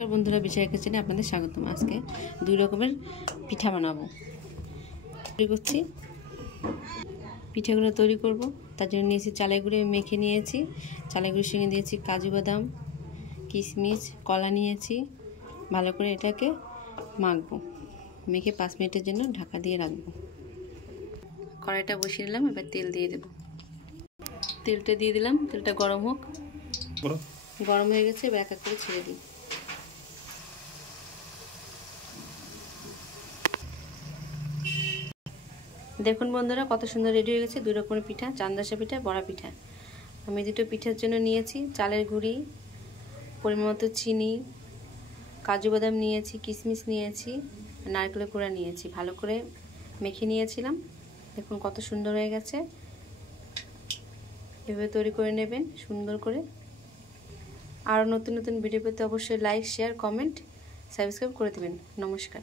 বন্ধুরা, বিশাখা কিচেনে আপনাদের স্বাগতম। আজকে দুই রকমের পিঠা বানাবো। তৈরি করছি, পিঠাগুলো তৈরি করব। তার জন্য নিয়েছি চালের গুঁড়ি, মেখে নিয়েছি। চালের গুঁড়ির সঙ্গে দিয়েছি কাজু বাদাম, কিশমিশ, কলা নিয়েছি। ভালো করে এটাকে মাখবো। মেখে 5 মিনিটের জন্য ঢাকা দিয়ে রাখবো। কড়াইটা বসিয়ে দিলাম, এবার তেল দিয়ে দেব। তেলটা দিয়ে দিলাম, তেলটা গরম হোক। গরম হয়ে গেছে, এবার এক এক করে ছেড়ে দিই। দেখুন বন্ধুরা, কত সুন্দর রেডি হয়ে গেছে দুই রকমের পিঠা, চান্দাসা পিঠা, বড়া পিঠা। আমি দুটো পিঠার জন্য নিয়েছি চালের গুঁড়ি, পরিমাণ মতো চিনি, কাজু বাদাম নিয়েছি, কিশমিশ নিয়েছি, নারকেলের কুড়া নিয়েছি। ভালো করে মেখে নিয়েছিলাম। দেখুন কত সুন্দর হয়ে গেছে। এভাবে তৈরি করে নেবেন সুন্দর করে। আরও নতুন নতুন ভিডিও পেতে অবশ্যই লাইক, শেয়ার, কমেন্ট, সাবস্ক্রাইব করে দেবেন। নমস্কার।